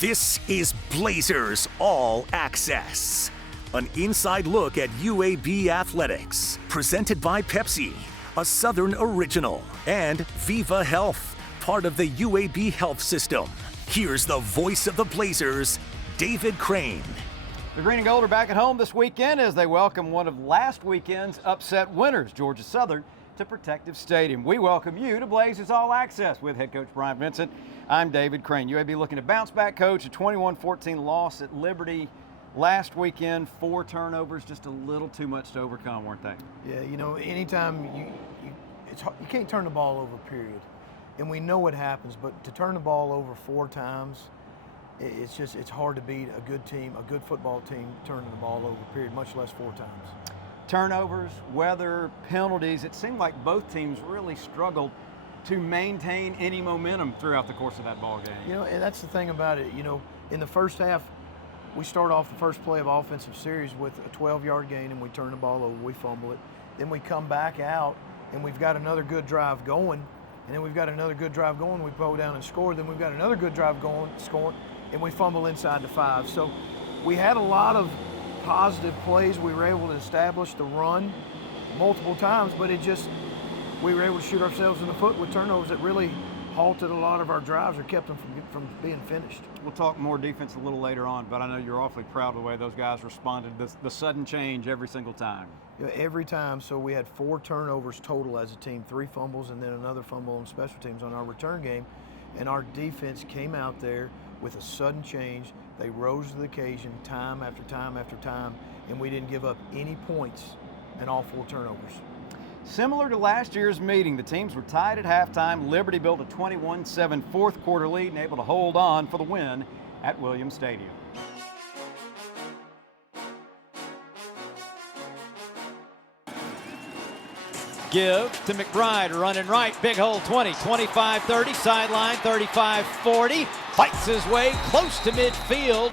This is Blazers All Access, an inside look at UAB athletics, presented by Pepsi, a Southern original, and Viva Health, part of the UAB health system. Here's the voice of the Blazers, David Crane. The Green and Gold are back at home this weekend as they welcome one of last weekend's upset winners, Georgia Southern, to Protective Stadium. We welcome you to Blazers All Access with head coach Brian Vincent. I'm David Crane. UAB looking to bounce back, coach. A 21-14 loss at Liberty last weekend. 4 turnovers, just a little too much to overcome, weren't they? Yeah, you know, anytime you can't turn the ball over, period. And we know what happens, but to turn the ball over 4 times, it's hard to beat a good team, a good football team turning the ball over, period, much less 4 times. Turnovers, weather, penalties, it seemed like both teams really struggled to maintain any momentum throughout the course of that ball game. You know, and that's the thing about it. You know, in the first half, we start off the first play of offensive series with a 12-yard gain, and we turn the ball over, we fumble it. Then we come back out, and we've got another good drive going, and then we've got another good drive going, we go down and score. Then we've got another good drive going, scoring, and we fumble inside the 5. So we had a lot of positive plays. We were able to establish the run multiple times, but we were able to shoot ourselves in the foot with turnovers that really halted a lot of our drives or kept them from being finished. We'll talk more defense a little later on, but I know you're awfully proud of the way those guys responded, the sudden change every single time. You know, every time. So we had 4 turnovers total as a team, 3 fumbles and then another fumble on special teams on our return game. And our defense came out there with a sudden change. They rose to the occasion time after time after time, and we didn't give up any points in all 4 turnovers. Similar to last year's meeting, the teams were tied at halftime. Liberty built a 21-7 fourth quarter lead and able to hold on for the win at Williams Stadium. Give to McBride, running right, big hole 20, 25-30, sideline 35-40, fights his way close to midfield.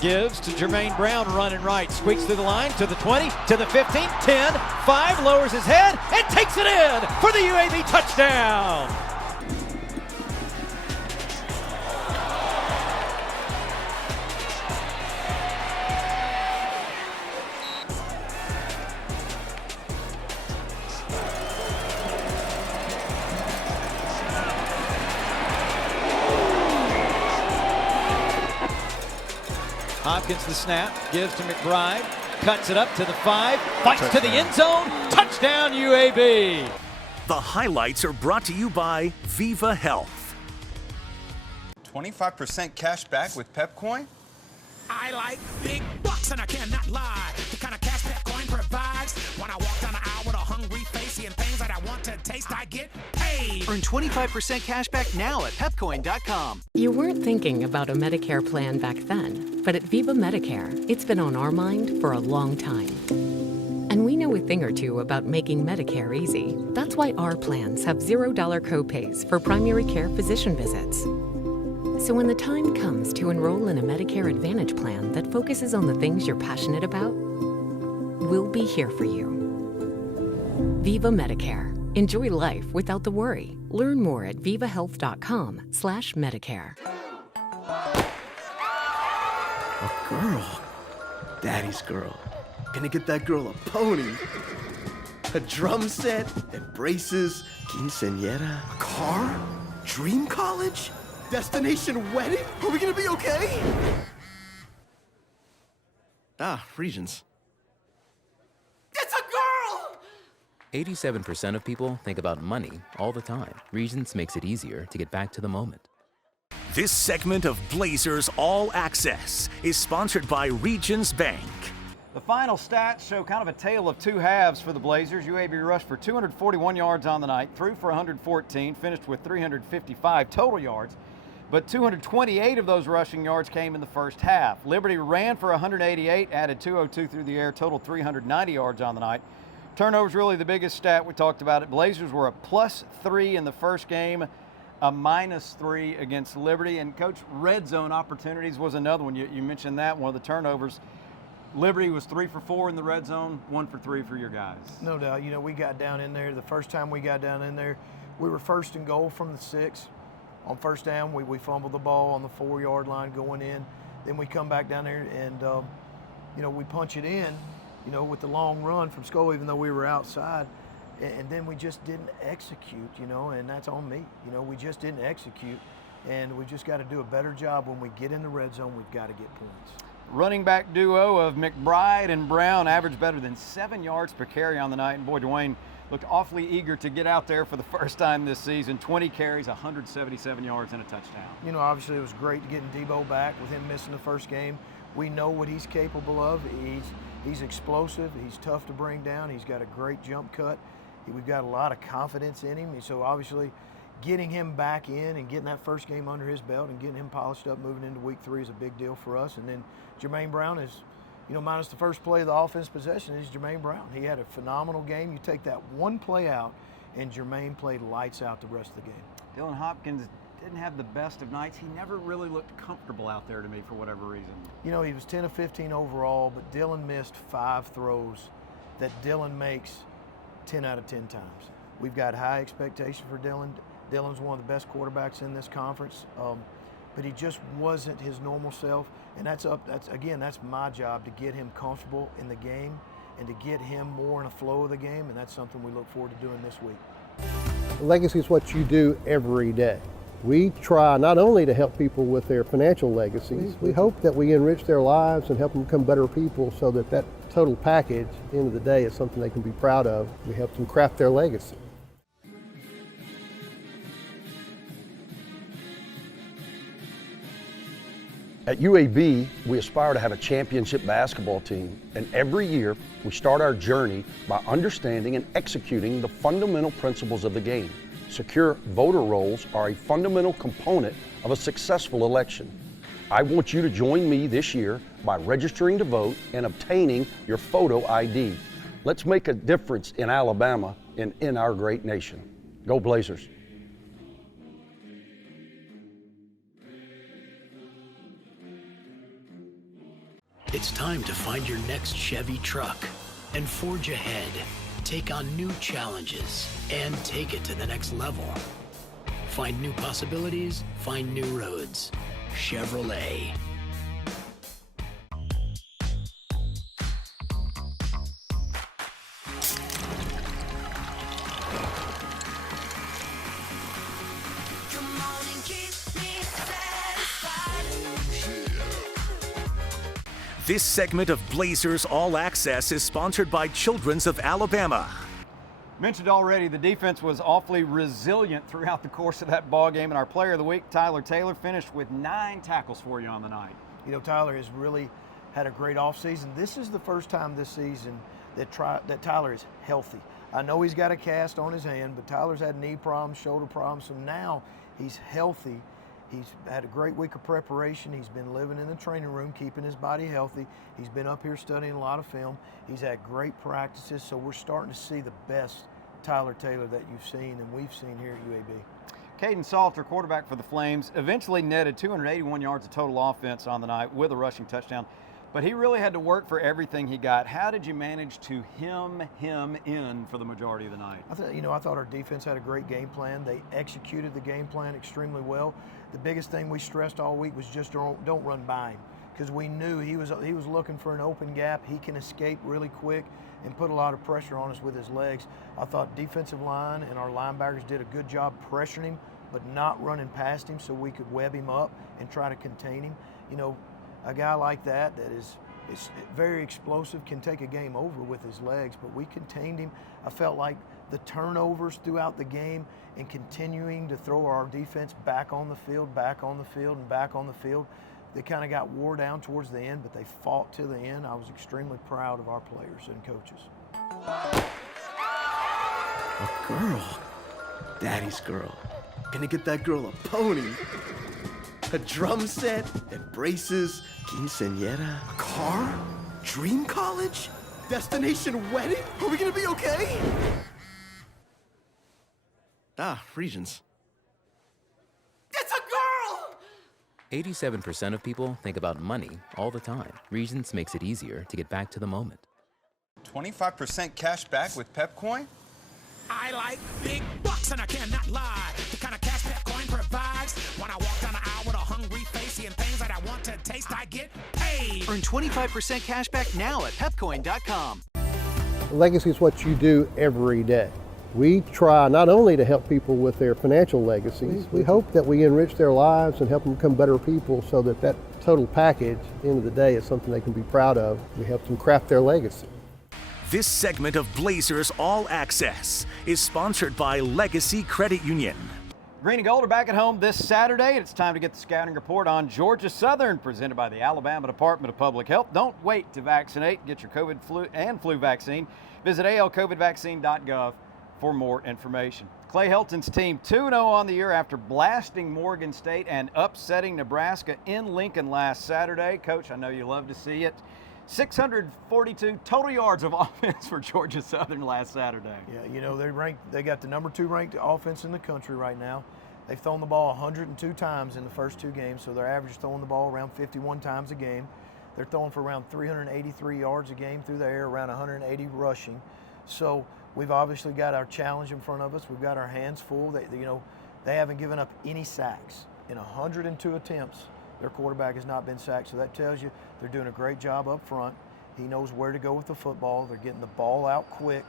Gives to Jermaine Brown, running right, squeaks through the line to the 20, to the 15, 10, 5, lowers his head and takes it in for the UAB touchdown. Hopkins the snap, gives to McBride, cuts it up to the 5, fights touchdown. To the end zone, touchdown UAB. The highlights are brought to you by Viva Health. 25% cash back with Pepcoin? I like big bucks and I cannot lie. The kind of cash Pepcoin provides. When I walk down the aisle with a hungry face, seeing things that I want to taste, I get paid. Earn 25% cash back now at pepcoin.com. You weren't thinking about a Medicare plan back then, but at Viva Medicare, it's been on our mind for a long time. And we know a thing or two about making Medicare easy. That's why our plans have $0 copays for primary care physician visits. So when the time comes to enroll in a Medicare Advantage plan that focuses on the things you're passionate about, we'll be here for you. Viva Medicare. Enjoy life without the worry. Learn more at vivahealth.com/Medicare. A girl. Daddy's girl. Gonna get that girl a pony. A drum set and braces. Quinceañera. A car? Dream college? Destination wedding? Are we gonna be okay? Regions. It's a girl! 87% of people think about money all the time. Regions makes it easier to get back to the moment. This segment of Blazers All Access is sponsored by Regions Bank. The final stats show kind of a tale of 2 halves for the Blazers. UAB rushed for 241 yards on the night, threw for 114, finished with 355 total yards. But 228 of those rushing yards came in the first half. Liberty ran for 188, added 202 through the air, total 390 yards on the night. Turnovers really the biggest stat. We talked about it. Blazers were a +3 in the first game, a -3 against Liberty. And Coach, red zone opportunities was another one. You mentioned that, one of the turnovers. Liberty was 3 for 4 in the red zone, 1 for 3 for your guys. No doubt. You know, we got down in there. The first time we got down in there, We were first and goal from the 6. On first down, we fumbled the ball on the 4-yard line going in. Then we come back down there and, we punch it in, with the long run from Skull, even though we were outside. And then we just didn't execute, and that's on me. We just didn't execute, and we just got to do a better job when we get in the red zone. We've got to get points. Running back duo of McBride and Brown averaged better than 7 yards per carry on the night, and boy, Dwayne looked awfully eager to get out there for the first time this season. 20 carries, 177 yards, and a touchdown. Obviously it was great getting Debo back with him missing the first game. We know what he's capable of. He's explosive. He's tough to bring down. He's got a great jump cut. We've got a lot of confidence in him. So obviously getting him back in and getting that first game under his belt and getting him polished up moving into week 3 is a big deal for us. And then Jermaine Brown is, minus the first play of the offense possession, is Jermaine Brown. He had a phenomenal game. You take that one play out, and Jermaine played lights out the rest of the game. Dylan Hopkins didn't have the best of nights. He never really looked comfortable out there to me for whatever reason. He was 10 of 15 overall, but Dylan missed 5 throws that Dylan makes 10 out of 10 times. We've got high expectation for Dylan. Dylan's one of the best quarterbacks in this conference, but he just wasn't his normal self. And that's my job to get him comfortable in the game and to get him more in a flow of the game, and that's something we look forward to doing this week. Legacy is what you do every day. We try not only to help people with their financial legacies, we hope that we enrich their lives and help them become better people so that total package, at the end of the day, is something they can be proud of. We help them craft their legacy. At UAB, we aspire to have a championship basketball team, and every year we start our journey by understanding and executing the fundamental principles of the game. Secure voter rolls are a fundamental component of a successful election. I want you to join me this year by registering to vote and obtaining your photo ID. Let's make a difference in Alabama and in our great nation. Go Blazers. It's time to find your next Chevy truck and forge ahead. Take on new challenges and take it to the next level. Find new possibilities, find new roads. Chevrolet. This segment of Blazers All Access is sponsored by Children's of Alabama. Mentioned already, the defense was awfully resilient throughout the course of that ball game, and our player of the week, Tyler Taylor, finished with 9 tackles for you on the night. Tyler has really had a great offseason. This is the first time this season that Tyler is healthy. I know he's got a cast on his hand, but Tyler's had knee problems, shoulder problems, so now he's healthy. He's had a great week of preparation. He's been living in the training room, keeping his body healthy. He's been up here studying a lot of film. He's had great practices, so we're starting to see the best Tyler Taylor that you've seen and we've seen here at UAB. Caden Salter, quarterback for the Flames, eventually netted 281 yards of total offense on the night with a rushing touchdown, but he really had to work for everything he got. How did you manage to hem him in for the majority of the night? I thought our defense had a great game plan. They executed the game plan extremely well. The biggest thing we stressed all week was just don't run by him, because we knew he was looking for an open gap. He can escape really quick and put a lot of pressure on us with his legs. I thought defensive line and our linebackers did a good job pressuring him, but not running past him so we could web him up and try to contain him. A guy like that is very explosive, can take a game over with his legs, but we contained him. I felt like the turnovers throughout the game and continuing to throw our defense back on the field, and back on the field. They kind of got wore down towards the end, but they fought to the end. I was extremely proud of our players and coaches. A girl. Daddy's girl. Gonna get that girl a pony. A drum set and braces. Quinceañera. A car? Dream college? Destination wedding? Are we gonna be okay? Regions. It's a girl! 87% of people think about money all the time. Regions makes it easier to get back to the moment. 25% cash back with Pepcoin? I like big bucks and I cannot lie. The kind of cash that coin provides. When I walk down the aisle with a hungry face, seeing things that I want to taste, I get paid. Earn 25% cash back now at pepcoin.com. Legacy is what you do every day. We try not only to help people with their financial legacies, we hope that we enrich their lives and help them become better people so that that total package, at the end of the day, is something they can be proud of. We help them craft their legacy. This segment of Blazers All Access is sponsored by Legacy Credit Union. Green and Gold are back at home this Saturday, and it's time to get the scouting report on Georgia Southern, presented by the Alabama Department of Public Health. Don't wait to vaccinate. Get your COVID flu vaccine. Visit alcovidvaccine.gov for more information. Clay Helton's team 2-0 on the year after blasting Morgan State and upsetting Nebraska in Lincoln last Saturday. Coach, I know you love to see it. 642 total yards of offense for Georgia Southern last Saturday. Yeah, you know, they got the number 2 ranked offense in the country right now. They've thrown the ball 102 times in the first 2 games, so their average is throwing the ball around 51 times a game. They're throwing for around 383 yards a game through the air, around 180 rushing. So we've obviously got our challenge in front of us. We've got our hands full. They haven't given up any sacks. In 102 attempts, their quarterback has not been sacked, so that tells you they're doing a great job up front. He knows where to go with the football. They're getting the ball out quick,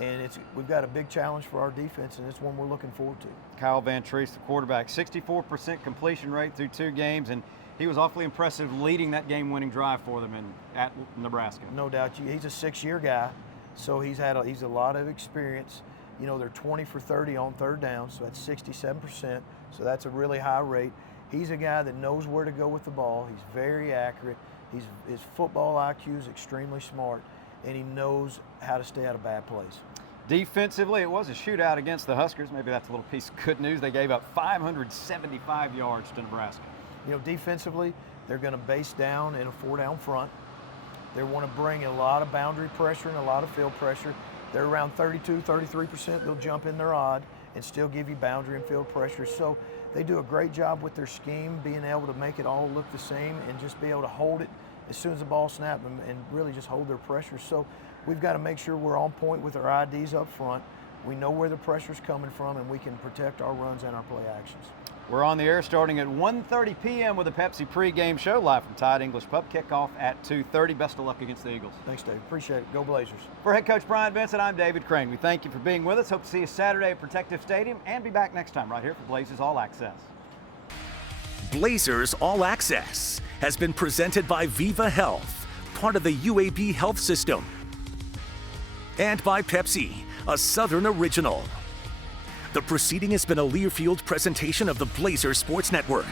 and we've got a big challenge for our defense, and it's one we're looking forward to. Kyle Van Treese, the quarterback, 64% completion rate through 2 games, and he was awfully impressive leading that game-winning drive for them at Nebraska. No doubt. He's a 6-year guy, so he's a lot of experience. You know, they're 20 for 30 on 3rd down, so that's 67%, so that's a really high rate. He's a guy that knows where to go with the ball. He's very accurate. His football IQ is extremely smart, and he knows how to stay out of bad plays. Defensively, it was a shootout against the Huskers. Maybe that's a little piece of good news. They gave up 575 yards to Nebraska. You know, defensively, they're going to base down in a 4-down front. They want to bring a lot of boundary pressure and a lot of field pressure. They're around 32, 33%. They'll jump in their odd and still give you boundary and field pressure. So they do a great job with their scheme, being able to make it all look the same and just be able to hold it as soon as the ball snaps and really just hold their pressure. So we've got to make sure we're on point with our IDs up front. We know where the pressure's coming from, and we can protect our runs and our play actions. We're on the air starting at 1:30 p.m. with a Pepsi pregame show live from Tide English Pub. Kickoff at 2:30. Best of luck against the Eagles. Thanks, Dave. Appreciate it. Go Blazers. For head coach Brian Vincent, I'm David Crane. We thank you for being with us. Hope to see you Saturday at Protective Stadium and be back next time right here for Blazers All Access. Blazers All Access has been presented by Viva Health, part of the UAB Health System, and by Pepsi, a Southern original. The proceeding has been a Learfield presentation of the Blazers Sports Network.